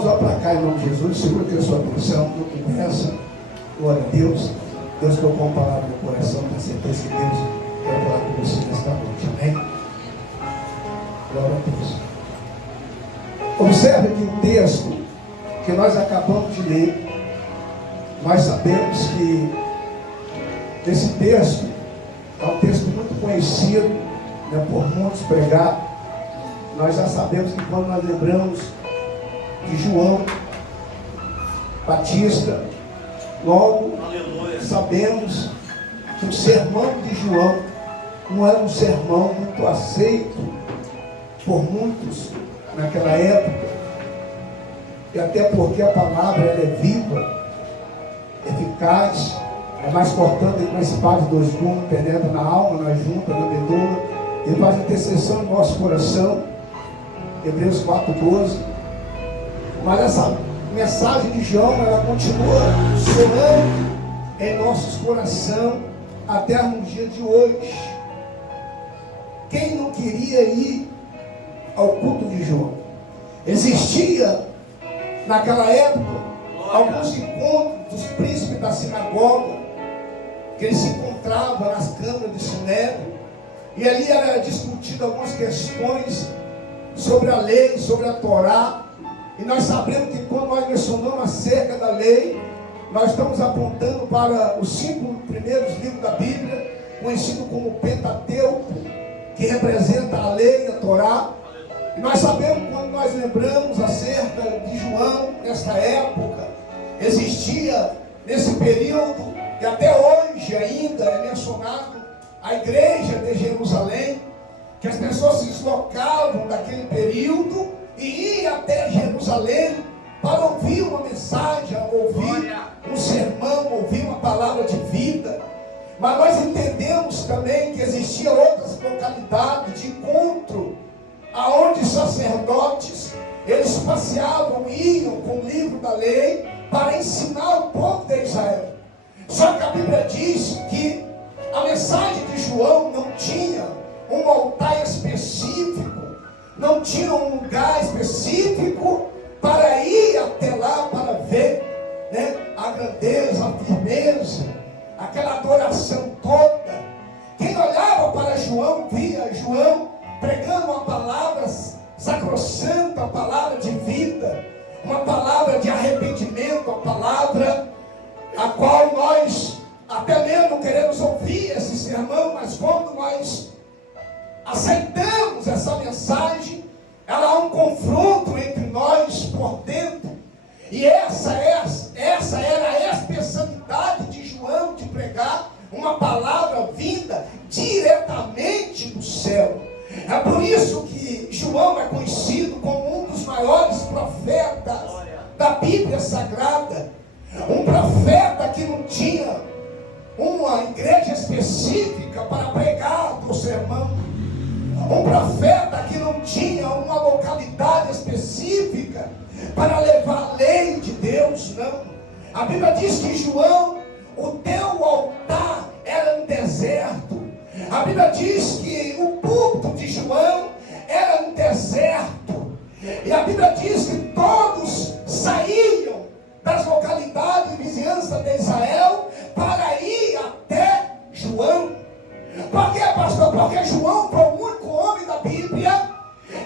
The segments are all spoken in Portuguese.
Irmãos, vá para cá em nome de Jesus. Segura aqui a sua atenção, não conversa. Glória a Deus. Deus colocou uma palavra no coração, tenho certeza que Deus quer falar com você nesta noite. Amém? Glória a Deus. Observe que o texto que nós acabamos de ler, nós sabemos que esse texto é um texto muito conhecido, né, por muitos pregado. Nós já sabemos que quando nós lembramos de João Batista, logo sabemos que o sermão de João não era um sermão muito aceito por muitos naquela época, e até porque a palavra ela é viva, eficaz, é mais cortante que uma espada de dois gumes, penetra na alma, na junta, na medula, e faz intercessão no nosso coração. Hebreus 4:12. Mas essa mensagem de João, ela continua soando em nossos corações até no dia de hoje. Quem não queria ir ao culto de João? Existia naquela época alguns encontros dos príncipes da sinagoga, que eles se encontravam nas câmaras de Sinédrio, e ali era discutido algumas questões sobre a lei, sobre a Torá. E nós sabemos que quando nós mencionamos acerca da lei, nós estamos apontando para os 5 primeiros livros da Bíblia, conhecido como Pentateuco, que representa a lei, a Torá. E nós sabemos, quando nós lembramos acerca de João, nessa época, existia nesse período, e até hoje ainda é mencionado, a igreja de Jerusalém, que as pessoas se deslocavam daquele período e iam até Jerusalém para ouvir uma mensagem, ouvir um sermão, ouvir uma palavra de vida. Mas nós entendemos também que existiam outras localidades de encontro, aonde sacerdotes, eles passeavam, iam com o livro da lei para ensinar o povo de Israel. Só que a Bíblia diz que a mensagem de João não tinha um altar específico, não tinha um lugar específico para ir até lá, para ver, né, a grandeza, a firmeza, aquela adoração toda. Quem olhava para João, via João pregando uma palavra sacrossanta, uma palavra de vida, uma palavra de arrependimento, uma palavra a qual nós até mesmo queremos ouvir esse sermão, mas quando nós aceitamos essa mensagem, ela há um confronto entre nós por dentro. E essa era a especialidade de João, de pregar uma palavra vinda diretamente do céu. É por isso que João é conhecido como um dos maiores profetas da Bíblia Sagrada. Um profeta que não tinha uma igreja específica para pregar o sermão. Um profeta que não tinha uma localidade específica para levar a lei de Deus, não. A Bíblia diz que João, o teu altar era um deserto. A Bíblia diz que o púlpito de João era um deserto. E a Bíblia diz que todos saíam das localidades de vizinhança de Israel para ir até João. Por quê, pastor? Porque João foi o único homem da Bíblia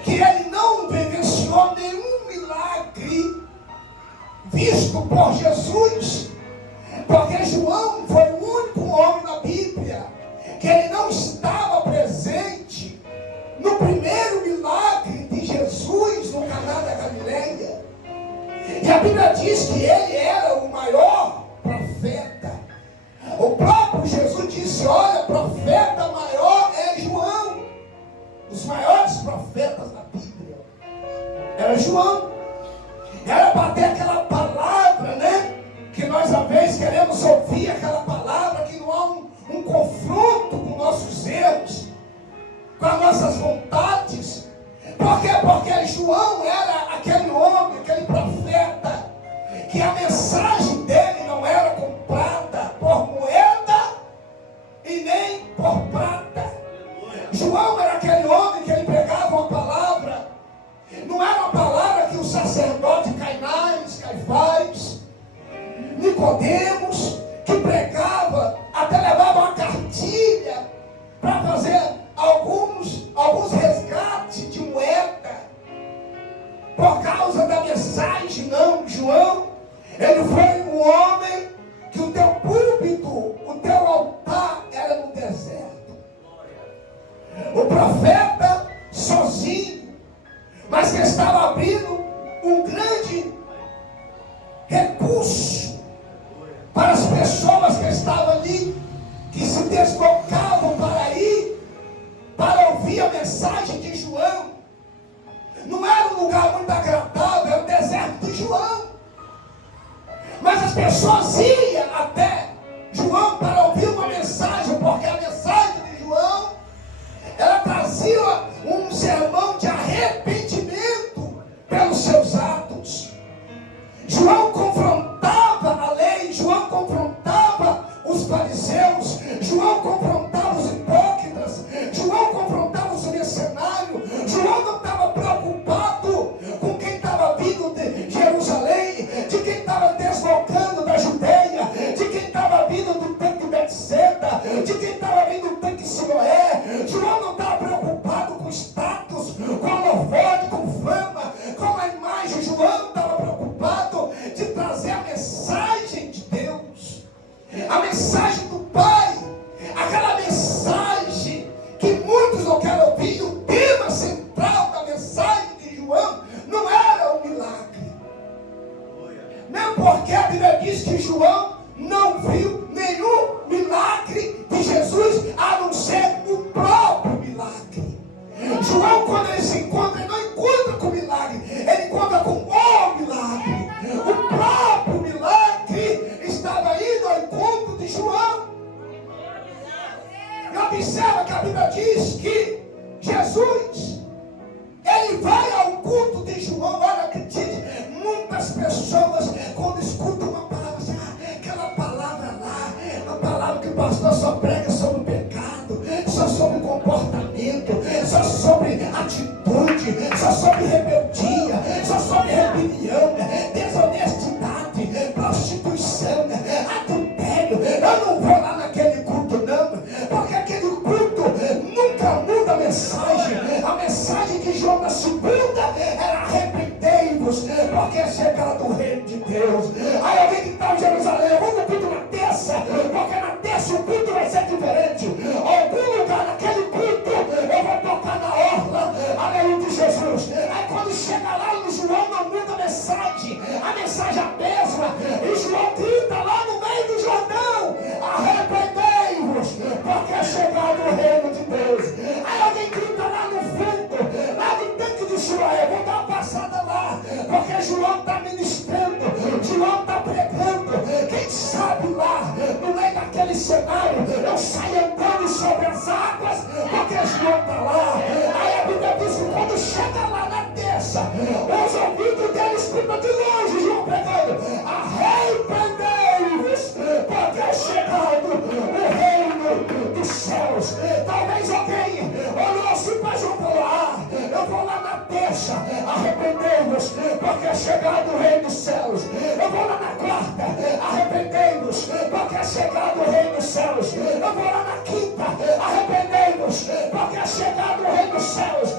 que ele não vivenciou nenhum milagre visto por Jesus. Porque João foi o único homem da Bíblia que ele não estava presente no primeiro milagre de Jesus no Caná da Galileia. E a Bíblia diz que ele era o maior profeta. O próprio Jesus disse: olha, profeta maior é João. Os maiores profetas da Bíblia era João. Era para ter aquela palavra, né? Que nós às vezes queremos ouvir aquela palavra, que não há um confronto com nossos erros, com as nossas vontades. Por quê? Porque João era aquele homem, aquele profeta, que a mensagem dele não era comprada por moeda e nem por prata. João era aquele homem que ele pregava uma palavra, não era uma palavra que o sacerdote Cainás Ele foi um homem que o teu púlpito, o teu altar era no deserto. O profeta sozinho, mas que estava abrindo um grande recurso para as pessoas que estavam ali, que se deslocavam para ir, para ouvir a mensagem de João. Não era um lugar muito agradável, era o deserto de João. Mas as pessoas iam até João para ouvir uma mensagem, porque a mensagem de João, ela trazia um sermão de arrependimento pelos seus atos. João confrontava a lei, João confrontava os fariseus, João confrontava os hipócritas, João confrontava os mercenários. João não estava preocupado com quem estava vindo de Jerusalém, de quem estava deslocando da Judeia, de quem estava vindo do tanque de Betseda, de quem estava vindo do tanque de Siloé. João não estava preocupado com status, com holofote, com fama, com a imagem. João estava preocupado de trazer a mensagem de Deus, a mensagem do Pai, aquela mensagem que muitos não querem ouvir. O tema central da mensagem de João não era o milagre, mesmo porque a Bíblia diz que João não viu nenhum milagre de Jesus, a não ser o próprio milagre. João, quando ele se encontra, ele não encontra com o milagre, ele encontra com o milagre. O próprio milagre estava indo ao encontro de João. E observa que a Bíblia diz que Jesus, ele vai ao culto de João. Olha, acredite, muitas pessoas quando escutam uma palavra assim, aquela palavra lá, a palavra que o pastor só prega sobre o pecado, só sobre comportamento, só sobre atitude, só sobre rebeldia, só sobre rebelião, desonestidade, prostituição, adultério. Eu não vou lá naquele culto não, porque aquele culto nunca muda a mensagem. A mensagem de João na segunda era arrependei-vos, porque é chegado o reino de Deus. Aí alguém que está em Jerusalém, eu vou no culto na terça, porque na terça o culto vai ser diferente. Algum lugar naquele culto eu vou tocar na orla, aleluia, de Jesus. Aí quando chega lá no João, não muda a mensagem é a mesma. E João grita lá no meio do Jordão, arrependei-vos, porque é chegado o reino de Deus. Aí alguém grita lá no fundo, lá no tanque de Siloé, vou dar uma passada lá, porque João está ministrando, João está pregando. Quem sabe lá, no meio daquele cenário, eu saio andando sobre as águas, porque João está lá. Aí a Bíblia diz que quando chega lá na terça, os ouvidos dele escutam de longe João pregando, arrependei-vos, porque é chegado o reino dos céus. Talvez alguém olhou assim para João e falou, eu vou lá na terça, arrependei-vos, porque é chegado o reino dos céus. Eu vou lá na quarta, arrependei-vos, porque é chegado o reino dos céus. Eu vou lá na quinta, arrependei-vos, porque é chegado o reino dos céus.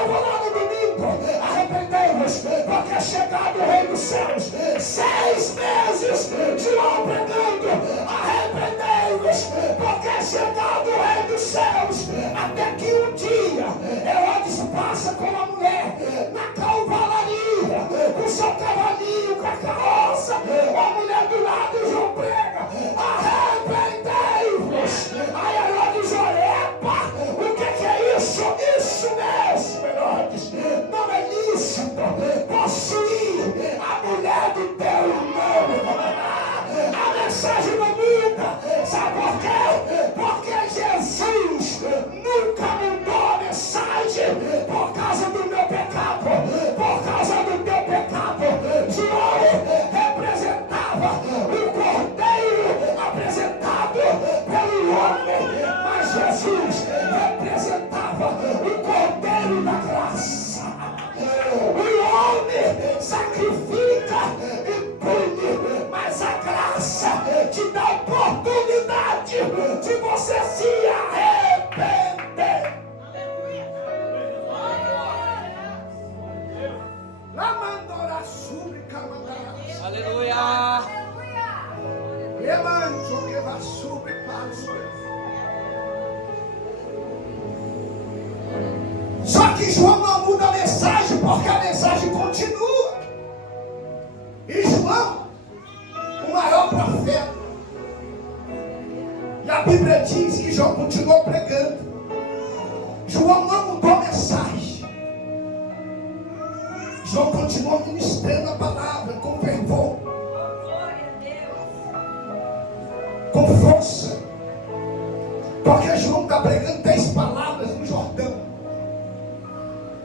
Eu vou lá no domingo, arrependei-vos, porque é chegado o reino dos céus. 6 meses João pregando, arrependei-vos, porque é chegado o reino dos céus. Até que um dia Herodes passa com uma mulher na calvalaria, com seu cavalinho, com a carroça, a mulher do lado, e João prega, arrependei-vos. Aí Herodes olha, epa, o que é isso? Isso mesmo, Herodes, não é lícito possuir a mulher do teu irmão. A mensagem não muda, sabe por quê? Porque Jesus nunca mudou a mensagem por causa do meu pecado, por causa do teu pecado. João representava o cordeiro apresentado pelo homem, mas Jesus representava o cordeiro da graça. O homem sacrifica e pune, mas a graça te dá a oportunidade de você se arrepender. Aleluia! que João não muda a mensagem, porque a mensagem continua. E João, o maior profeta, e a Bíblia diz que João continuou pregando. João não mudou a mensagem. João continuou ministrando a palavra com fervor, com força. Porque João está pregando 10 palavras no Jordão.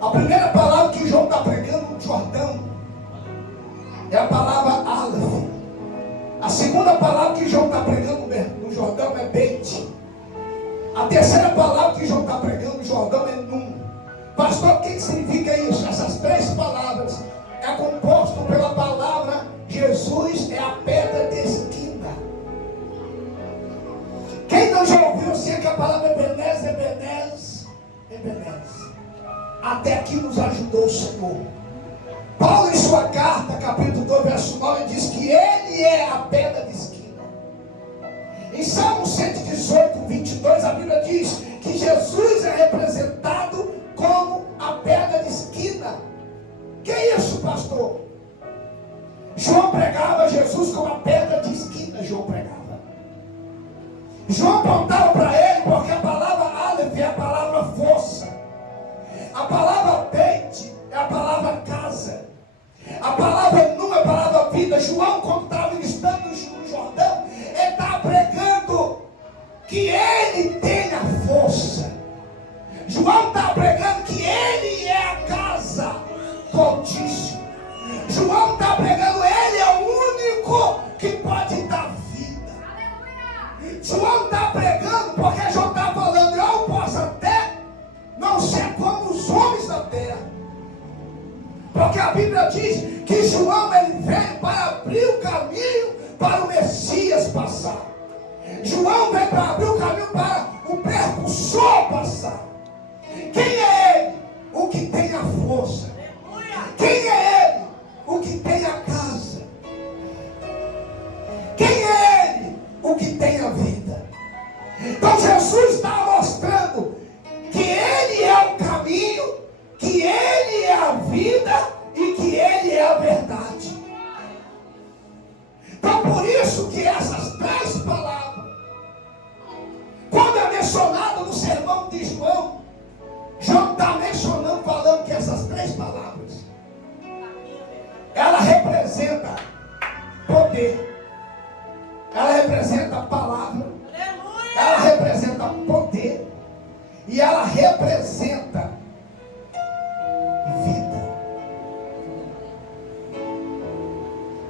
A primeira palavra que João está pregando no Jordão é a palavra Aleph. A segunda palavra que João está pregando no Jordão é Beit. A terceira palavra que João está pregando no Jordão é Num. Pastor, o que significa isso? Essas 3 palavras é composto pela palavra Jesus é a pedra de esquina. Quem não já ouviu assim que a palavra Ebenezer, até aqui nos ajudou o Senhor. Paulo, em sua carta, capítulo 2, verso 9, diz que ele é a pedra de esquina. Em Salmo 118, 22, a Bíblia diz que Jesus é representado como a pedra de esquina. Que é isso, pastor? João pregava Jesus como a pedra de esquina. João pregava. João apontava para ele, porque a palavra Aleph é a palavra força. A palavra Beit é a palavra casa. A palavra Num é a palavra vida. João, quando estava ministrando no Jordão, ele estava pregando que ele tem a força. João está pregando que ele é a casa do Altíssimo. João está pregando, ele é o único que pode dar vida. João está pregando porque João está falando, eu posso até não ser como os homens da terra. Porque a Bíblia diz que João ele veio para abrir o caminho para o Messias passar. João veio para abrir o caminho para o precursor passar. Quem é ele? O que tem a força. Quem é ele? O que tem a casa. Quem é ele? O que tem a vida. Então Jesus está mostrando que ele é o caminho, que ele é a vida e que ele é a verdade. Então por isso que essas 3 palavras, quando é mencionado no sermão de João, João está mencionando, falando que essas 3 palavras, ela representa poder, ela representa palavra, ela representa poder e ela representa vida.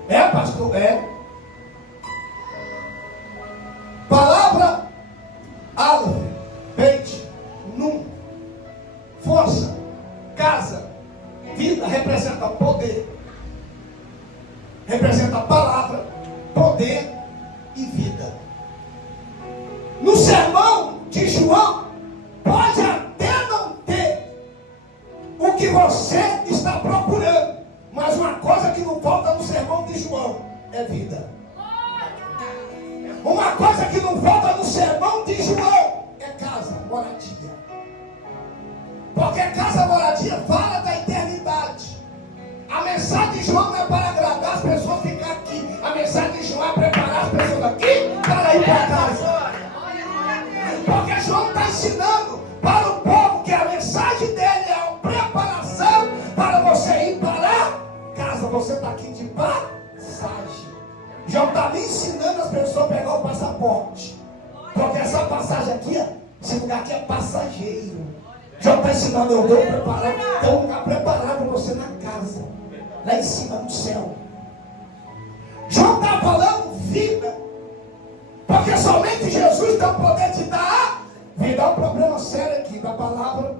É, pastor? É. Palavra Aleph, Beit, Num. Força, casa, vida representa poder, representa palavra, poder e vida. No sermão de João, pode até não ter o que você está procurando, mas uma coisa que não falta no sermão de João é vida. Uma coisa que não falta no sermão de João é casa, moradia. Porque casa, moradia fala da eternidade. A mensagem de João não é para agradar as pessoas ficar aqui. A mensagem de João é preparar as pessoas daqui para ir para casa. Porque João está ensinando para o povo que a mensagem dele é uma preparação para você ir para casa. Você está aqui de passagem. João está me ensinando as pessoas a pegar o passaporte. Porque essa passagem aqui, esse lugar aqui é passageiro. João está ensinando, eu vou preparar, tem um lugar preparado para você na casa, lá em cima no céu. João está falando vida, porque somente Jesus tem o poder de dar vida. Há um problema sério aqui da palavra,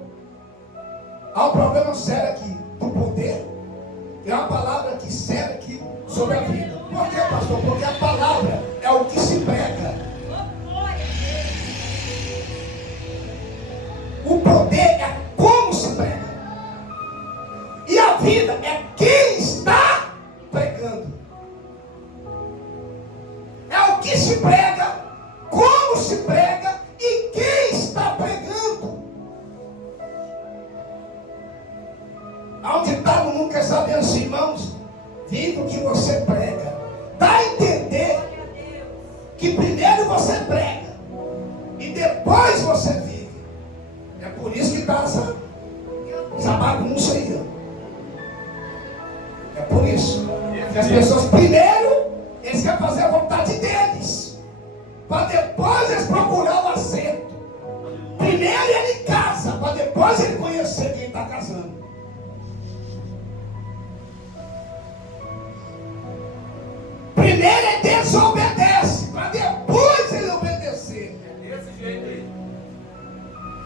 há um problema sério aqui do poder, e há uma palavra aqui séria aqui sobre a vida. Por quê, pastor? Porque a palavra é o que se prega. O poder é como se prega. E a vida é quem está pregando. É o que se prega, como se prega e quem está pregando. vive o que você prega. Dá a entender que primeiro você prega e depois você vive. É por isso que está essa bagunça aí. É por isso que as pessoas primeiro eles querem fazer a vontade deles, para depois eles procurar o acerto. Primeiro ele casa, para depois ele conhecer quem está casando. Primeiro ele desobedece, para depois ele obedecer. É desse jeito aí.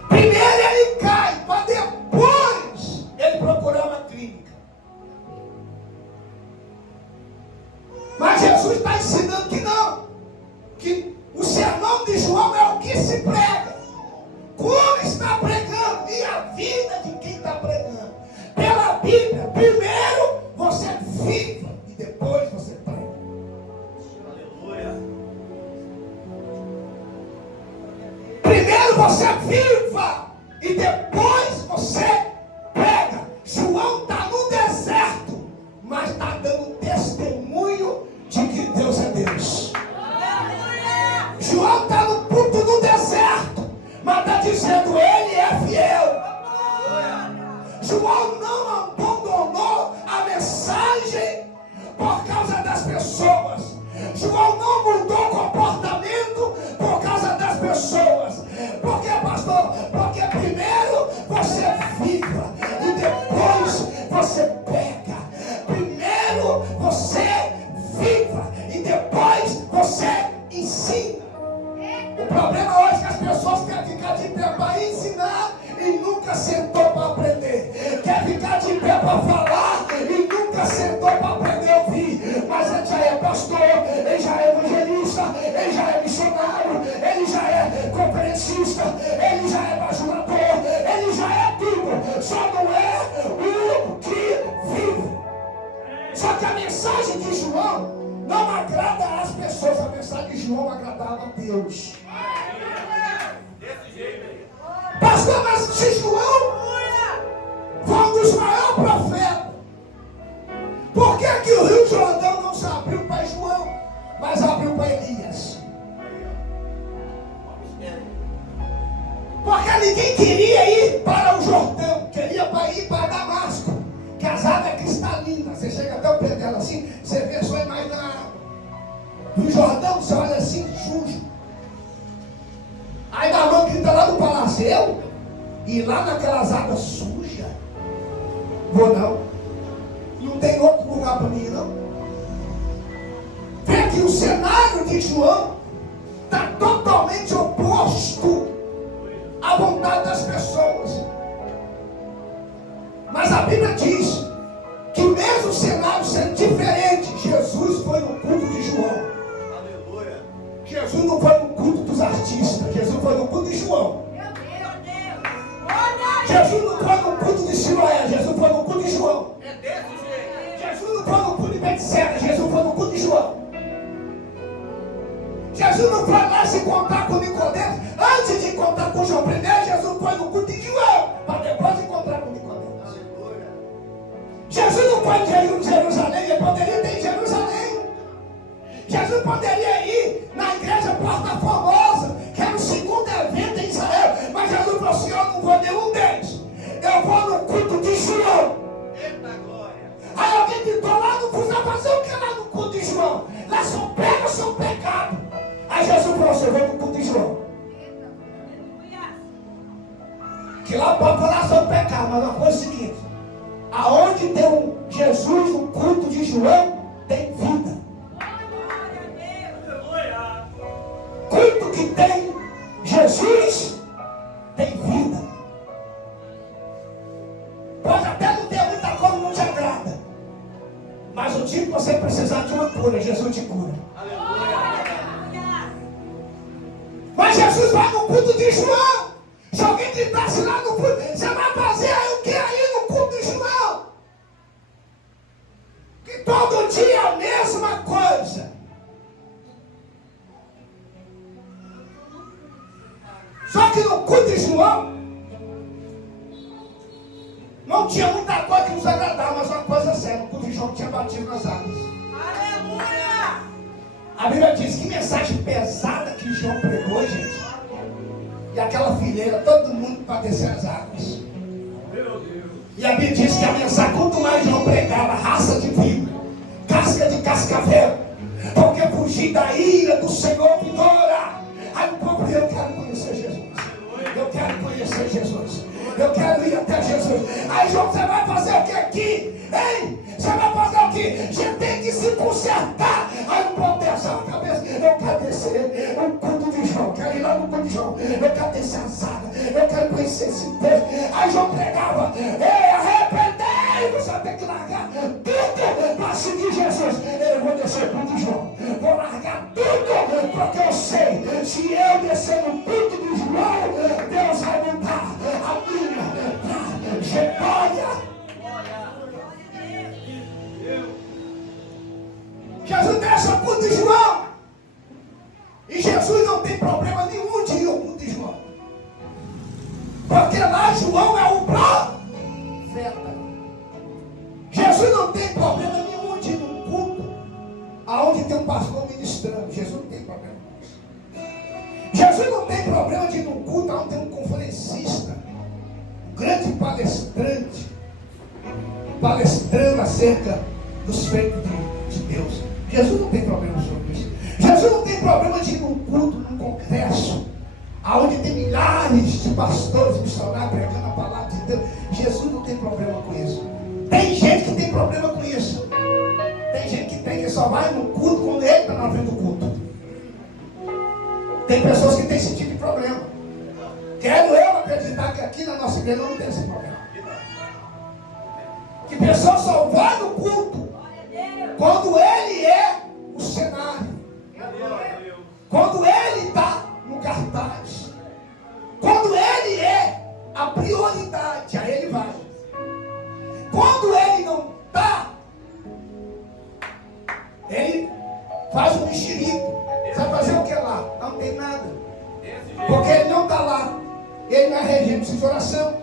Primeiro ele cai, para depois ele procurar uma clínica. Mas Jesus está ensinando que não. Que o sermão de João é o que se prega. Como está pregando e a vida de quem está pregando. Pela Bíblia, primeiro você viva e depois você prega. Aleluia. Primeiro você viva e depois você prega. João está no deserto, mas está dando testemunho de que Deus é Deus. João está no ponto do deserto, mas está dizendo, ele é fiel. João não abandonou a mensagem por causa das pessoas. João não mudou o comportamento por causa das pessoas. Por quê, pastor? Porque primeiro você viva e depois você pega. Primeiro você viva e depois você ensina. O problema hoje é que as pessoas querem ficar de pé para ensinar e nunca sentou para aprender. Quer ficar de pé para falar e nunca sentou para aprender a ouvir. Mas ele já é pastor, ele já é evangelista, ele já é missionário, ele já é conferencista, ele já é bajulador, ele já é tudo. Só não é o que vive. Só que a mensagem de João não agrada às pessoas, a mensagem de João agradava a Deus. Pastor, mas se João foi um dos maiores profetas, por que o Rio Jordão não se abriu para João, mas abriu para Elias? Porque ninguém queria ir para o Jordão, queria ir para Damasco, que as águas é cristalina. Você chega até o pé dela assim, você vê só mais na água. No Jordão, você olha assim, sujo. Aí Naamã grita lá do palácio, e lá naquelas águas sujas, vou não. Não tem outro lugar para mim, não. Vê que o cenário de João está totalmente oposto à vontade das pessoas. Mas a Bíblia diz que mesmo o cenário sendo diferente, Jesus foi no culto de João. Aleluia. Jesus não foi no culto dos artistas, Jesus foi no culto de João. Jesus não foi no culto de Siloé, Jesus foi no culto de João. É desse jeito. Jesus não foi no culto de Betseba, Jesus foi no culto de João. Jesus não foi lá se contar com Nicodemo. Antes de contar com João primeiro, Jesus foi no culto de João, para depois encontrar com Nicodemo. Jesus não foi em Jerusalém, ele poderia ter em Jerusalém. Jesus poderia ir na igreja Porta Formosa, que era o segundo evento em Israel. Mas Jesus falou assim, eu não vou nenhum deles. Eu vou no culto de João. Eita glória. Aí alguém gritou lá no culto, vai fazer o que lá no culto de João? Lá só pega o seu pecado. Aí Jesus falou assim, eu vou no culto de João. Que lá pode falar sobre pecado, mas uma coisa é o seguinte. Aonde tem um Jesus no culto de João, tem vida. Culto que tem Jesus, tem vida. Pode até não ter muita coisa, não te agrada. Mas o dia que você precisar de uma cura, Jesus te cura. Mas Jesus vai no culto de João. Se alguém gritasse lá no culto, você vai fazer aí o que aí no culto de João? Que todo dia a mesma coisa. Só que no culto de João não tinha muita coisa que nos agradava, mas uma coisa séria, o culto de João tinha batido nas águas. A Bíblia diz que mensagem pesada que João pregou, gente. E aquela fileira, todo mundo para descer as águas. E a Bíblia diz que a mensagem, quanto mais João pregava, raça de víbora, casca de cascavel, porque fugir da ira do Senhor vindoura. Aí o povo, eu quero conhecer Jesus. Eu quero conhecer Jesus. Eu quero ir até Jesus. Aí João, você vai fazer o que aqui? Ei, você vai fazer o que? A gente tem que se consertar. Aí o povo desceu a cabeça. Eu quero descer o culto de João. Quero ir lá no culto de João. Eu quero descer a zaga. Eu quero conhecer esse Deus. Aí João pregava. Ei, arrependei. Você tem que largar tudo para seguir Jesus. Eu vou descer o culto de João. Vou largar tudo. Porque eu sei. Se eu descer no culto de João, Deus vai mudar a minha trajetória. Jesus desce ao culto de João. E Jesus não tem problema nenhum de ir ao culto de João. Porque lá João é o profeta. Jesus não tem problema nenhum de ir num culto aonde tem um pastor ministrando. Jesus não tem problema com isso. Jesus não tem problema de ir num culto aonde tem um conferencista, um grande palestrante, palestrando acerca dos feitos de Deus. Jesus não tem problema sobre isso. Jesus não tem problema de ir num culto, num congresso, aonde tem milhares de pastores missionários pregando a palavra de Deus. Jesus não tem problema com isso. Tem gente que tem problema com isso. Tem gente que só vai no culto quando ele está na frente do culto. Tem pessoas que têm esse tipo de problema. Quero eu acreditar que aqui na nossa igreja não tem esse problema. Que pessoa só vai no culto quando ele é o cenário. Quando ele está no cartaz. Quando ele é a prioridade, aí ele vai. Quando ele não está, ele faz um mexerico. Vai fazer o que lá? Não tem nada. Porque ele não está lá. Ele não é regente de oração.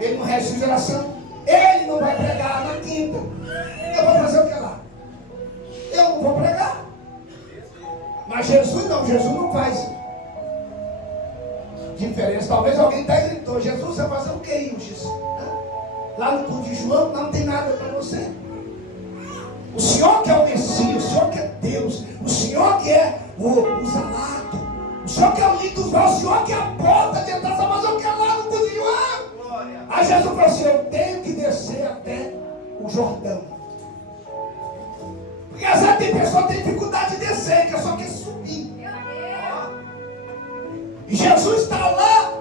Ele não rege de oração. Ele não vai pregar na quinta. Eu vou fazer o que lá? Eu não vou pregar. Mas Jesus não faz diferença. Talvez alguém até gritou: Jesus, você vai fazer o que, Ilgis? Lá no culto de João não tem nada para você. O Senhor que é o Messias, o Senhor que é Deus, o Senhor que é o Zalato, o Senhor que é o lindo dos olhos, o Senhor que é a porta de entrada, mas eu quero lá no culto de João. Aí Jesus falou assim: eu tenho que descer até o Jordão. Porque às vezes tem pessoa que tem dificuldade de descer, que só quer subir. E Jesus está lá.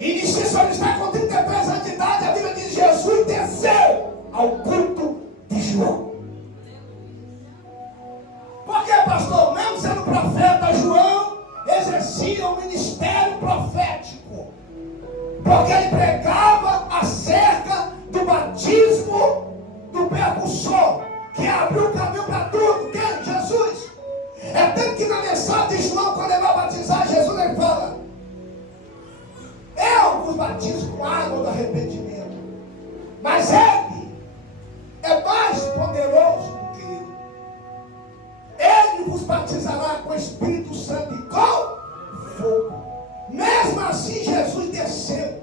E disse: se ele está com 33 anos de idade, a Bíblia diz: Jesus desceu ao culto de João. Por que, pastor? Mesmo sendo profeta, João exercia o ministério profético. Porque ele pregava acerca do batismo do precursor, que abriu o caminho para tudo. Quem? Jesus. É tanto que na mensagem de João, quando ele vai batizar Jesus, ele fala: eu vos batizo com água do arrependimento, mas ele é mais poderoso do que eu. Ele vos batizará com o Espírito Santo e com fogo. Mesmo assim, Jesus desceu.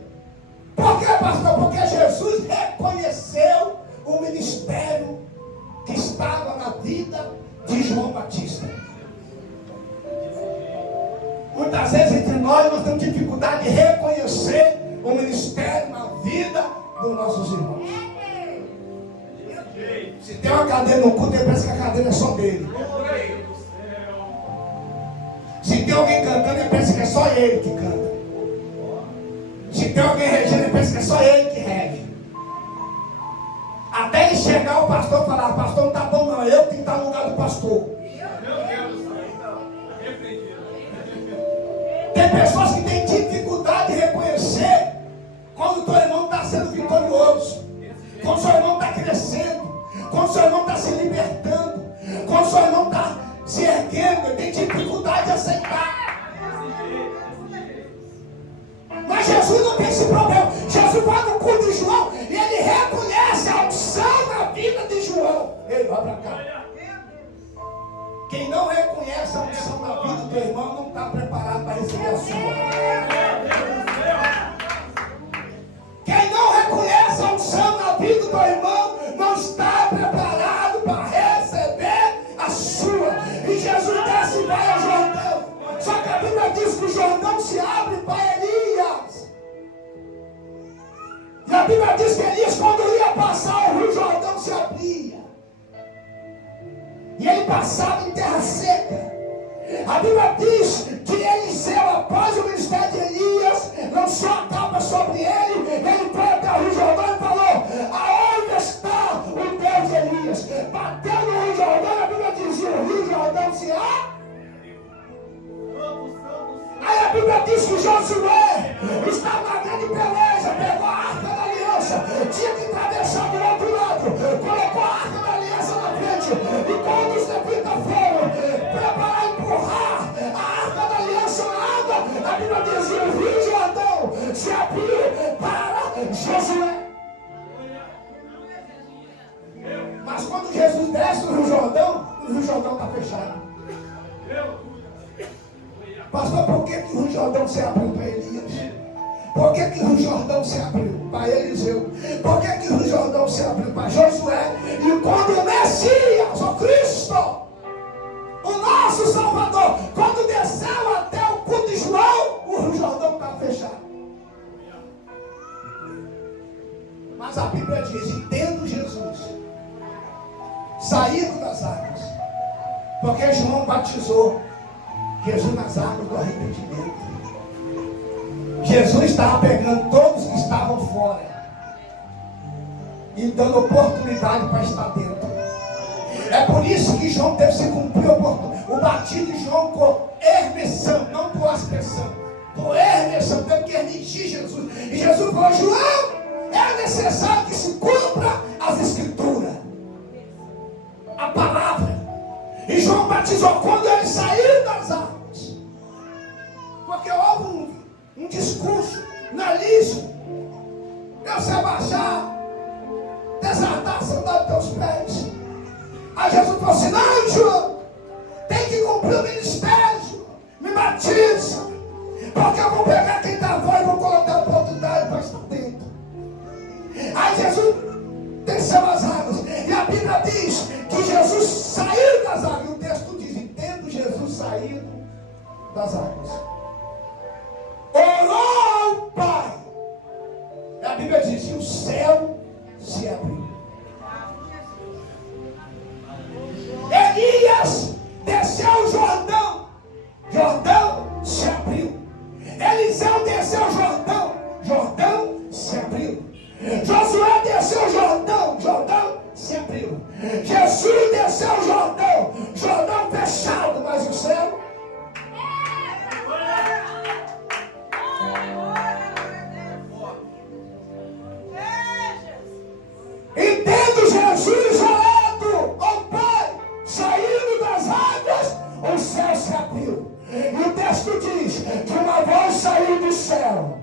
Por que, pastor? Porque Jesus reconheceu o ministério que estava na vida de João Batista. Muitas vezes entre nós temos dificuldade de reconhecer o ministério na vida dos nossos irmãos. Se tem uma cadeira no culto, ele pensa que a cadeira é só dele. Se tem alguém cantando, ele pensa que é só ele que canta. Se tem alguém regendo, ele pensa que é só ele que rege. Até ele chegar o pastor e falar: pastor, não está bom não, eu tenho que estar no lugar do pastor. Tem pessoas que têm dificuldade de reconhecer quando o teu irmão está sendo vitorioso, quando o seu irmão está crescendo, quando o seu irmão está se libertando, quando o seu irmão está se erguendo. Ele tem dificuldade de aceitar. Mas Jesus não tem esse problema. Jesus vai no culto de João e ele reconhece a unção na vida de João. Ele vai para cá. Quem não reconhece a unção na vida do irmão não está preparado para receber a sua. Quem não reconhece a unção na vida do irmão não está preparado para receber a sua. E Jesus desce e vai a Jordão. Só que a Bíblia diz que o Jordão se abre para Elias. E a Bíblia diz que Elias, quando ia passar, o rio Jordão se abria. E ele passava em terra seca. A Bíblia diz que Eliseu, após o ministério de Elias, lançou a capa sobre ele. Ele foi até o rio Jordão e falou: aonde está o Deus de Elias? Bateu no rio Jordão, a Bíblia dizia: o rio Jordão se abre. Aí a Bíblia diz que Josué estava na grande peleja, pegou a arca da aliança, tinha que atravessar do outro lado, colocou a arca da aliança na frente, e quando os levitas foram preparar, empurrar a arca da aliança na água, a Bíblia dizia: o rio Jordão se abriu para Josué. Mas quando Jesus desce no rio Jordão está fechado. Pastor, por que o Rio Jordão se abriu para Elias? Por que o Rio Jordão se abriu para Eliseu? Por que o Rio Jordão se abriu para Josué? E quando o Messias, o Cristo, o nosso Salvador, quando desceu até o cu de João, o Rio Jordão está fechado. Mas a Bíblia diz: e tendo Jesus saído das águas, porque João batizou Jesus nas águas do arrependimento. Jesus estava pegando todos que estavam fora e dando oportunidade para estar dentro. É por isso que João teve que se cumprir o batismo de João com emersão, não por aspersão, por emersão, teve que emitir Jesus. E Jesus falou: João, é necessário que se cumpra as escrituras, a palavra. E João batizou quando ele saiu das águas. Porque houve um discurso, não é lixo. Eu sei baixar, desatar a sandália dos teus pés. Aí Jesus falou assim: não, João, tem que cumprir o ministério. Me batiza. Porque eu vou pegar quem está fora e vou colocar a oportunidade para estar dentro. Aí Jesus desceu as águas. E a Bíblia diz que Jesus saiu das águas. E o texto diz: e tendo Jesus saído das águas, orou ao Pai. E a Bíblia diz que o céu se abriu. Elias desceu o Jordão. Jordão se abriu. Eliseu desceu o Jordão. Jordão se abriu. Josué desceu o Jordão. Jordão se abriu. Jesus desceu o Jordão. Jordão fechado, mas o céu. Entendo Jesus orando ao Pai, saindo das águas, o céu se abriu. E o texto diz que uma voz saiu do céu.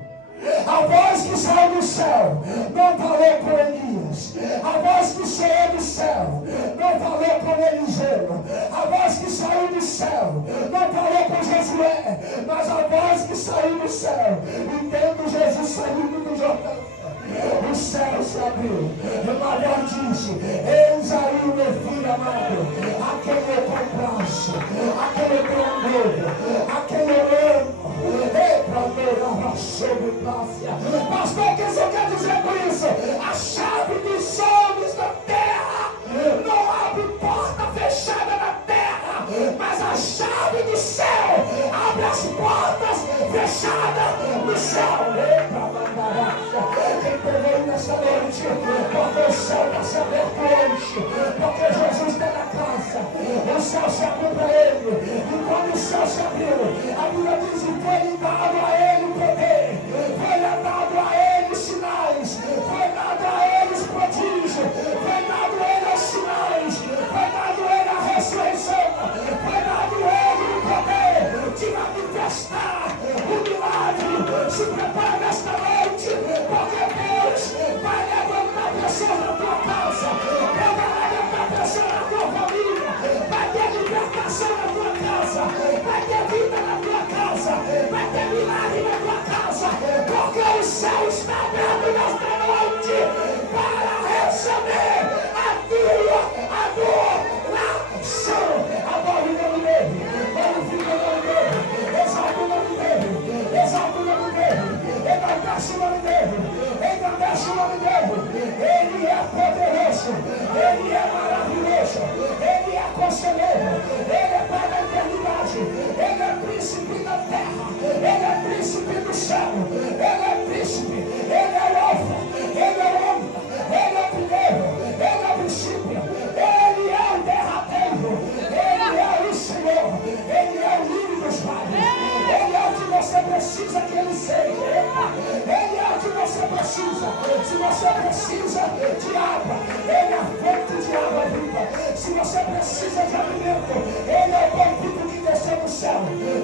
A voz que saiu do céu não falou com Elias. A voz que saiu do céu não falou com Eliseu. A voz que saiu do céu não falou com Josué. Mas a voz que saiu do céu, entendo Jesus saindo do Jordão, o céu se abriu. E uma voz disse: eis aí o meu filho amado, a quem eu compraço, a quem eu tenho amor, a quem eu amo. Pastor, o que você quer dizer com isso? A chave dos homens da terra não abre porta fechada na terra, mas a chave do céu abre as portas fechadas no céu. Quem pegou nessa noite, porque o céu está se aberto hoje, porque Jesus está na casa, o céu se abriu para ele. E quando o céu se abriu, a Bíblia diz que foi dado a ele poder, foi dado a ele sinais, foi dado a eles prodígios, foi dado a ele os sinais, foi dado a ele a ressurreição, foi dado a ele o poder de manifestar o milagre. Se prepara nesta noite, porque Deus vai levantar pessoas na tua casa, Deus vai levantar pessoas na tua família, vai ter libertação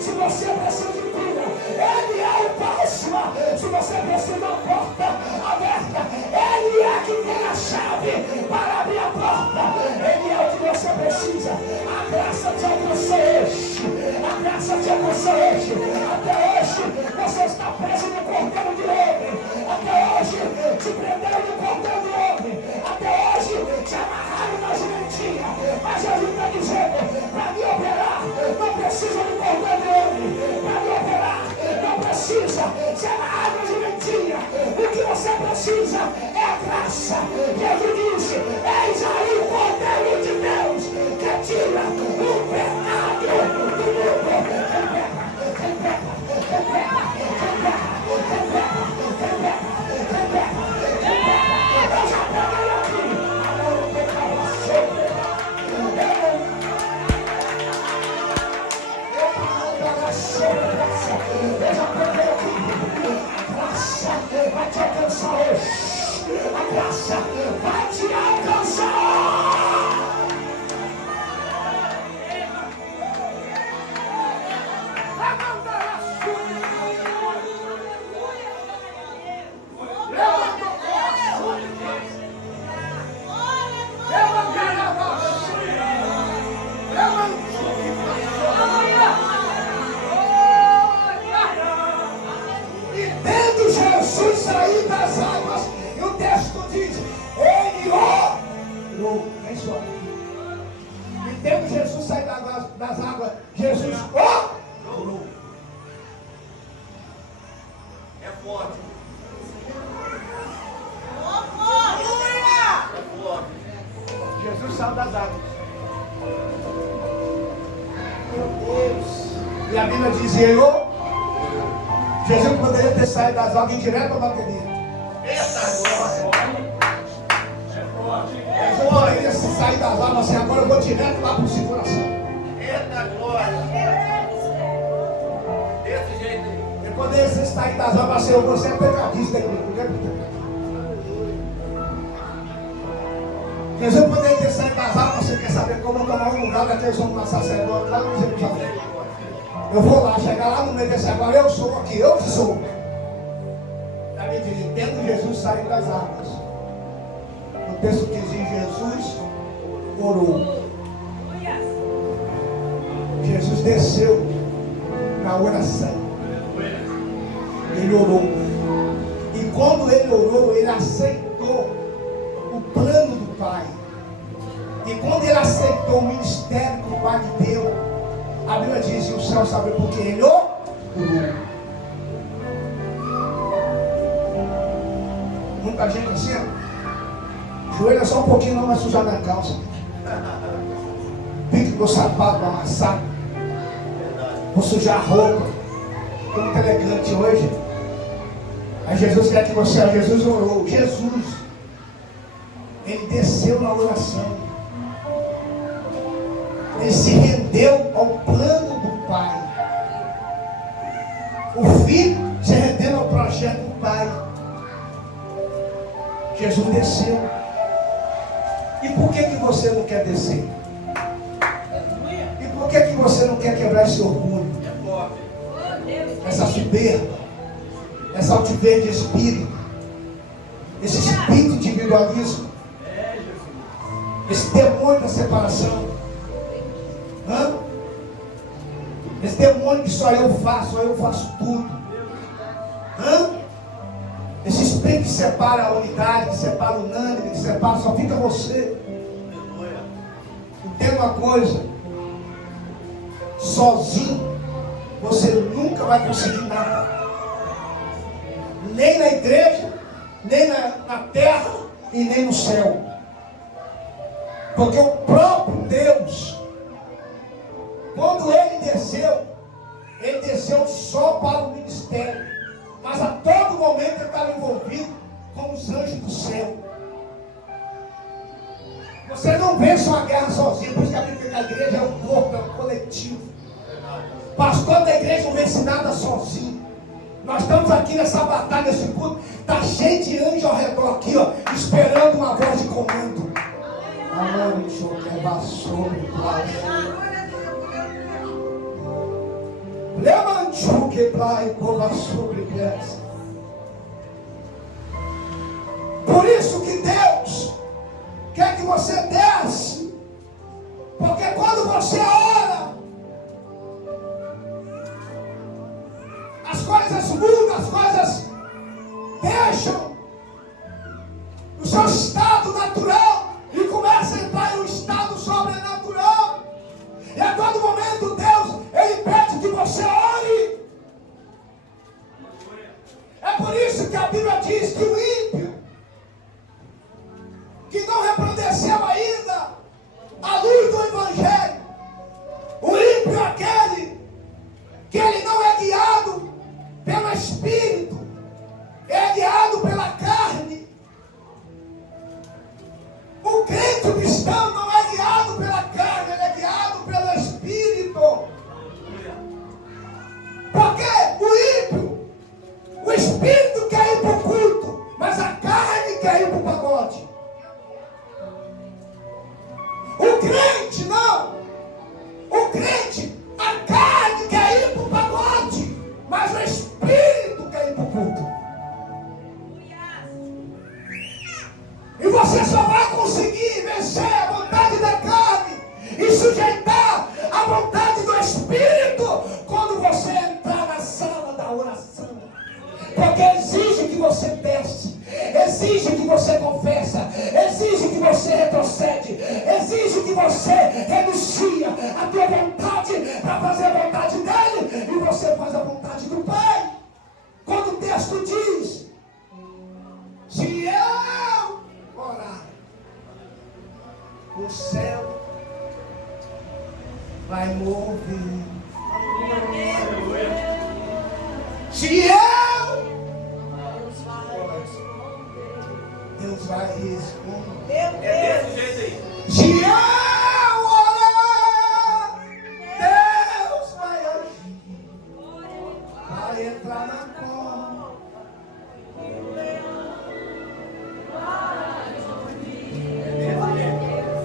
Se você precisa de cura, Ele é o próximo. Se você precisa de uma porta aberta, Ele é que tem a chave para abrir a porta. Ele é o que você precisa. A graça te alcançou hoje. A graça te alcançou hoje. Até hoje você está preso no portão de ouro. Até hoje te prenderam no portão de ouro. Até hoje te amarraram na jumentinha. Mas Jesus está dizendo, para me operar, não precisa de portão de ouro. Para me operar, não precisa se amarrar na jumentinha. O que você precisa é a graça. Jesus disse, eis aí o Cordeiro de Deus que tira o pecado do mundo. Vai te alcançar hoje. A graça vai te alcançar. Jesus sair das águas, e o texto diz, ele orou. É só. E tendo Jesus sair das águas, Jesus orou. É forte. É forte. Jesus saiu das águas. Meu Deus. E a Bíblia diz, ele orou. Jesus poderia ter saído das águas e direto para a bateria. Eita glória! Jesus poderia sair das águas assim, agora eu vou direto lá para o seguração. Eita glória! Desse jeito aí. Ele poderia sair das águas assim, você é pecadista aqui. Jesus poderia ter saído das águas, você quer saber como eu tomar um lugar daqueles homens sacerdotes lá no Jerusalém. Eu vou lá, chegar lá no meio desse agora, eu sou aqui, eu que sou. Daí diz, tendo Jesus sair das águas. O texto diz, Jesus orou. Jesus desceu na oração. Ele orou. E quando ele orou, ele aceitou o plano do Pai. E quando ele aceitou o ministério que o Pai lhe deu, a Bíblia diz que o céu sabe porque ele orou. Muita gente assim, ó, joelha só um pouquinho, não vai sujar minha calça. Pique meu sapato para amassar. Vou sujar a roupa. Estou muito elegante hoje. Aí Jesus quer que você, Jesus orou. Jesus, ele desceu na oração. Ele se rendeu ao plano do Pai. O Filho se rendeu ao projeto do Pai. Jesus desceu. E por que você não quer descer? E por que você não quer quebrar esse orgulho? Essa soberba, essa altivez de espírito, esse espírito de individualismo, esse demônio da separação. Esse demônio que só eu faço tudo. Esse espírito que separa a unidade, que separa o unânime, que separa, só fica você. Entenda uma coisa, sozinho você nunca vai conseguir nada. Nem na igreja, nem na terra e nem no céu. Porque o próprio Deus, quando ele desceu só para o ministério, mas a todo momento ele estava envolvido com os anjos do céu. Você não vence uma guerra sozinho, por isso que a Bíblia da igreja é um corpo, é um coletivo. Pastor da igreja não vence nada sozinho. Nós estamos aqui nessa batalha, nesse culto, está cheio de anjos ao redor aqui, ó, esperando uma voz de comando. Amém, Senhor, que é vassoura, Levantou quebrar e cova sobre essa. Por isso que Deus quer que você desce. Porque quando você ora, as coisas mudam, as coisas deixam o seu estado natural e começa a entrar em um estado sobrenatural. E a todo momento Deus, Ele pede que você ore. É por isso que a Bíblia diz que o ímpio, que não resplandeceu ainda a luz do Evangelho, o ímpio é aquele que ele não é guiado pelo Espírito, é guiado pela carne. O crente cristão não é guiado pela carne, ele é guiado pelo Espírito. Porque o ímpio, o Espírito quer ir para o culto, mas a carne quer ir para o pagode. O crente não. O crente, a carne quer ir para o pagode, mas o Espírito quer ir para o culto. E você só vai conseguir vencer a vontade da carne e sujeitar a vontade do Espírito quando você entrar na sala da oração. Porque exige que você desce, exige que você confessa, exige que você retrocede, exige que você renuncia a tua vontade para fazer a vontade dele, e você faz a vontade do Pai. Quando o texto diz: se eu orar, o céu vai mover. Se eu, Deus vai responder.